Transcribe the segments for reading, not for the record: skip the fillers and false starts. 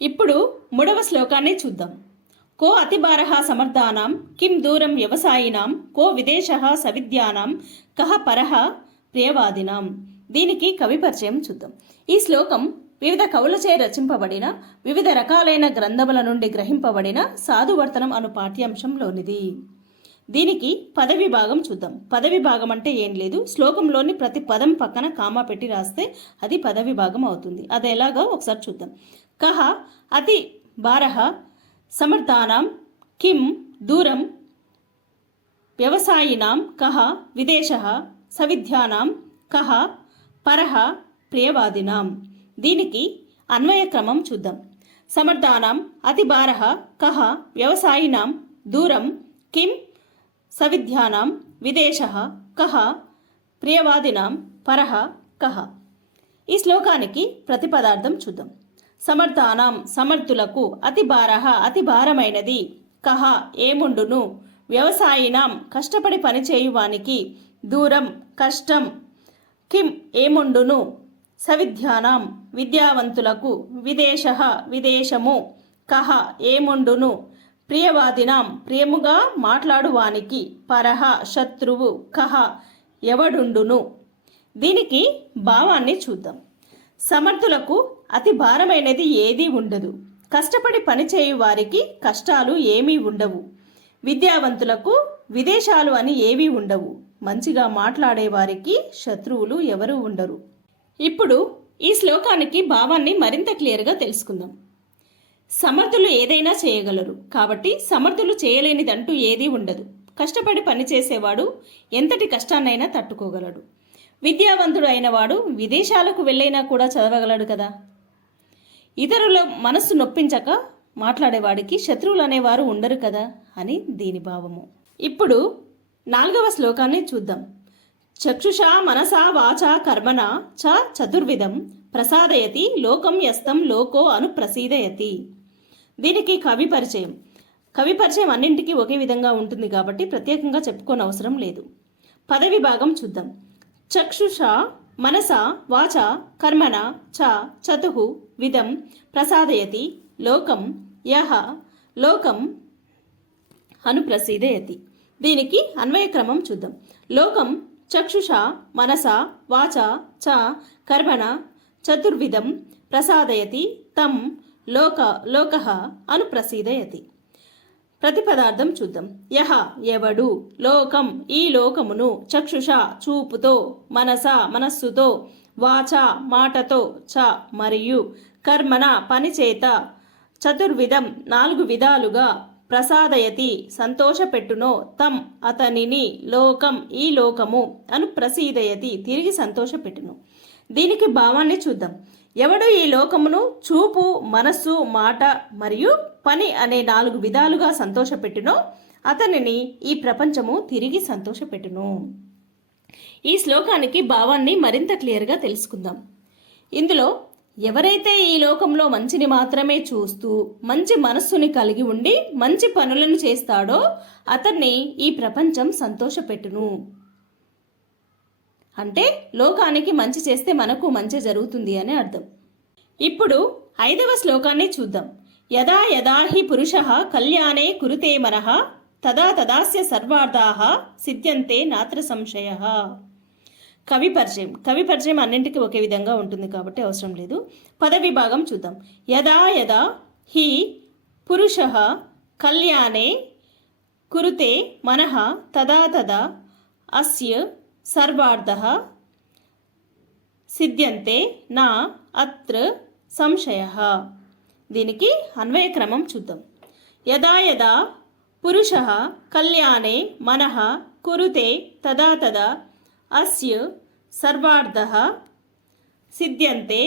ఇప్పుడు మూడవ శ్లోకాన్ని చూద్దాం. కో అతిభారః సమర్థానాం కిం దూరం వ్యవసాయినాం కో విదేశః సవిద్యానాం కహ పరః ప్రియవాదినాం. దీనికి కవి పరిచయం చూద్దాం. ఈ శ్లోకం వివిధ కవులచే రచింపబడిన వివిధ రకాలైన గ్రంథముల నుండి గ్రహింపబడిన సాధువర్తనం అను పాఠ్యాంశంలోనిది. దీనికి పదవి భాగం చూద్దాం. పదవి భాగం అంటే ఏం లేదు, శ్లోకంలోని ప్రతి పదం పక్కన కామా పెట్టి రాస్తే అది పదవి భాగం అవుతుంది. అది ఎలాగో ఒకసారి చూద్దాం. కహ అతి భారః సమర్థానాం కిం దూరం వ్యవసాయినాం కహ విదేశః సవిద్యానాం కహ పరః ప్రియవాదినాం. దీనికి అన్వయ క్రమం చూద్దాం. సమర్థానాం అతి భారః కహ వ్యవసాయినాం దూరం కిం సవిద్యానాం విదేశః కహ ప్రియవాదినాం పరః కహ. ఈ శ్లోకానికి ప్రతిపదార్థం చూద్దాం. సమర్థానాం సమర్థులకు, అతి భారః అతి భారమైనది, కహ ఏముండును, వ్యవసాయినాం కష్టపడి పనిచేయువానికి, దూరం కష్టం, కిం ఏముండును, సవిద్యానాం విద్యావంతులకు, విదేశః విదేశము, కహ ఏముండును, ప్రియవాదినాం ప్రియముగా మాట్లాడువానికి, పరః శత్రువు, కహ ఎవడుండును. దీనికి భావాన్ని చూద్దాం. సమర్థులకు అతి భారమైనది ఏదీ ఉండదు, కష్టపడి పనిచేయు వారికి కష్టాలు ఏమీ ఉండవు, విద్యావంతులకు విదేశాలు అని ఏవీ ఉండవు, మంచిగా మాట్లాడే వారికి శత్రువులు ఎవరూ ఉండరు. ఇప్పుడు ఈ శ్లోకానికి భావాన్ని మరింత క్లియర్గా తెలుసుకుందాం. సమర్థులు ఏదైనా చేయగలరు, కాబట్టి సమర్థులు చేయలేనిదంటూ ఏదీ ఉండదు. కష్టపడి పనిచేసేవాడు ఎంతటి కష్టాన్నైనా తట్టుకోగలడు. విద్యావంతుడు అయినవాడు విదేశాలకు వెళ్ళైనా కూడా చదవగలడు కదా. ఇతరుల మనస్సు నొప్పించక మాట్లాడేవాడికి శత్రువులు అనేవారు ఉండరు కదా అని దీని భావము. ఇప్పుడు 4వ శ్లోకాన్ని చూద్దాం. చక్షుషా మనసా వాచా కర్మణ చ చతుర్విధం ప్రసాదయతి లోకం యస్తం లోకో అను ప్రసీదయతి. దీనికి కవి పరిచయం. కవి పరిచయం అన్నింటికీ ఒకే విధంగా ఉంటుంది కాబట్టి ప్రత్యేకంగా చెప్పుకోనవసరం లేదు. పదవి భాగం చూద్దాం. చక్షుషా మనసా వాచా కర్మణ చ చతుః విధం ప్రసాదయతి లోకం యః లోకం అను ప్రసీదయతి. దీనికి అన్వయ క్రమం చూద్దాం. లోకం చక్షుషా మనసా వాచా చ కర్మణ చతుర్విధం ప్రసాదయతి తం లోకః అను ప్రసీదయతి. ప్రతిపదార్థం చూద్దాం. యహ ఎవడు, లోకం ఈ లోకమును, చక్షుష చూపుతో, మనస మనస్సుతో, వాచ మాటతో, చ మరియు కర్మణ పనిచేత, చతుర్విధం 4 విధాలుగా, ప్రసాదయతి సంతోషపెట్టునో, తం అతనిని, లోకం ఈ లోకము, అను ప్రసీదయతి తిరిగి సంతోషపెట్టును. దీనికి భావాన్ని చూద్దాం. ఎవడు ఈ లోకమును చూపు, మనస్సు, మాట మరియు పని అనే 4 విధాలుగా సంతోషపెట్టునో అతనిని ఈ ప్రపంచము తిరిగి సంతోషపెట్టును. ఈ శ్లోకానికి భావాన్ని మరింత క్లియర్గా తెలుసుకుందాం. ఇందులో ఎవరైతే ఈ లోకంలో మంచిని మాత్రమే చూస్తూ మంచి మనస్సుని కలిగి ఉండి మంచి పనులను చేస్తాడో అతన్ని ఈ ప్రపంచం సంతోషపెట్టును. అంటే లోకానికి మంచి చేస్తే మనకు మంచి జరుగుతుంది అని అర్థం. ఇప్పుడు 5వ శ్లోకాన్ని చూద్దాం. యదా యదా హి పురుషః కళ్యాణే కురుతే మనః తదా తదాస్య సర్వార్థాః సిద్ధ్యంతే నాత్ర సంశయః. కవి పరిచయం. కవి పరిచయం అన్నింటికీ ఒకే విధంగా ఉంటుంది కాబట్టి అవసరం లేదు. పదవి భాగం చూద్దాం. యదా యదా హి పురుషః కళ్యాణే కురుతే మనః తదా తదా అస్య సర్వార్థః సిద్ధ్యంతే నా అత్ర సంశయః. దీనికి అన్వయ క్రమం చూద్దాం. యదా యదా పురుషః కళ్యాణే మనః కురుతే తదా తదా అస్య సర్వార్థః సిద్ధ్యంతే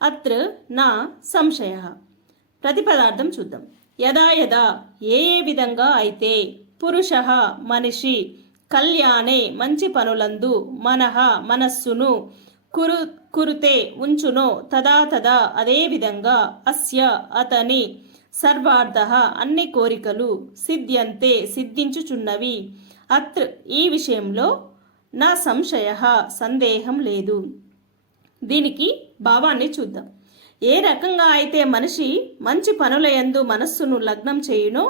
అత్ర నా సంశయః. ప్రతిపదార్థం చూద్దాం. యదా యదా ఏ విధంగా అయితే, పురుషః మనిషి, కళ్యాణే మంచి పనులందు, మనః మనస్సును, కురుతే ఉంచునో, తదా తదా అదే విధంగా, అస్య అతని, సర్వార్థః అన్ని కోరికలు, సిద్ధ్యంతే సిద్ధించుచున్నవి, అత్ర ఈ విషయంలో, నా సంశయః సందేహం లేదు. దీనికి భావాన్ని చూద్దాం. ఏ రకంగా అయితే మనిషి మంచి పనుల యందు మనస్సును లగ్నం చేయునో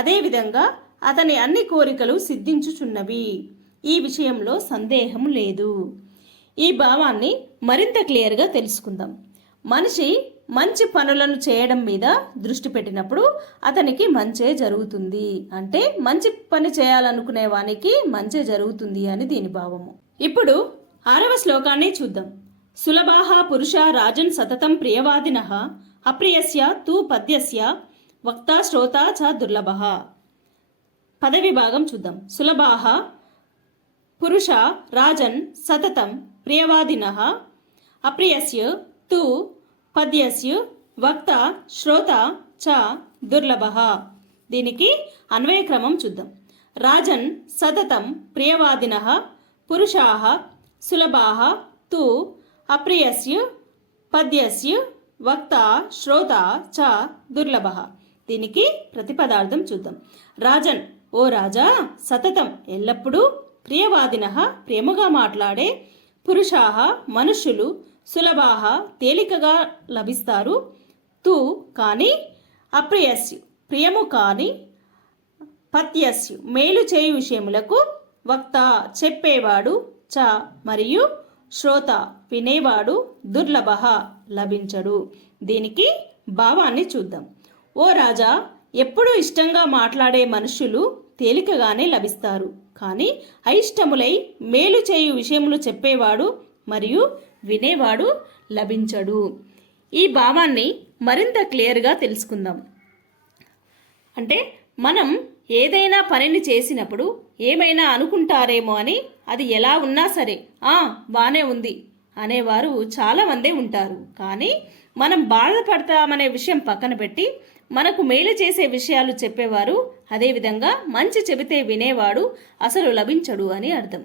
అదేవిధంగా అతని అన్ని కోరికలు సిద్ధించుచున్నవి. ఈ విషయంలో సందేహం లేదు. ఈ భావాన్ని మరింత క్లియర్గా తెలుసుకుందాం. మనిషి మంచి పనులను చేయడం మీద దృష్టి పెట్టినప్పుడు అతనికి మంచే జరుగుతుంది. అంటే మంచి పని చేయాలనుకునే వానికి మంచే జరుగుతుంది అని దీని భావము. ఇప్పుడు 6వ శ్లోకాన్ని చూద్దాం. సులభాః పురుష రాజన్ సతతం ప్రియవాదినః అప్రియస్య తు పద్యస్య వక్తా శ్రోతా చ దుర్లభః. పదవి భాగం చూద్దాం. సులభాః పురుష రాజన్ సతతం ప్రియవాదినః అప్రియస్య తు పద్యస్య వక్త శ్రోత చ దుర్లభః. దీనికి అన్వయక్రమం చూద్దాం. రాజన్ సతతం ప్రియవాదినః పురుషాః సులభాః తు అప్రియస్య పద్యస్య వక్త శ్రోత చ దుర్లభః. దీనికి ప్రతిపదార్థం చూద్దాం. రాజన్ ఓ రాజా, సతతం ఎల్లప్పుడూ, ప్రియవాదినః ప్రేమగా మాట్లాడే, పురుషాః మనుష్యులు, సులభాః తేలికగా లభిస్తారు, తు కాని, అప్రియస్యు ప్రియము కాని, పత్యస్యు మేలు చేయు విషయములకు, వక్త చెప్పేవాడు, చ మరియు శ్రోత వినేవాడు, దుర్లభః లభించడు. దీనికి భావాన్ని చూద్దాం. ఓ రాజా, ఎప్పుడూ ఇష్టంగా మాట్లాడే మనుష్యులు తేలికగానే లభిస్తారు, కానీ అయిష్టములై మేలు చేయు విషయములు చెప్పేవాడు మరియు వినేవాడు లభించడు. ఈ భావాన్ని మరింత క్లియర్గా తెలుసుకుందాం. అంటే మనం ఏదైనా పనిని చేసినప్పుడు ఏమైనా అనుకుంటారేమో అని అది ఎలా ఉన్నా సరే బానే ఉంది అనేవారు చాలామందే ఉంటారు. కానీ మనం బాధపడతామనే విషయం పక్కన పెట్టి మనకు మేలు చేసే విషయాలు చెప్పేవారు, అదేవిధంగా మంచి చెబితే వినేవాడు అసలు లభించడు అని అర్థం.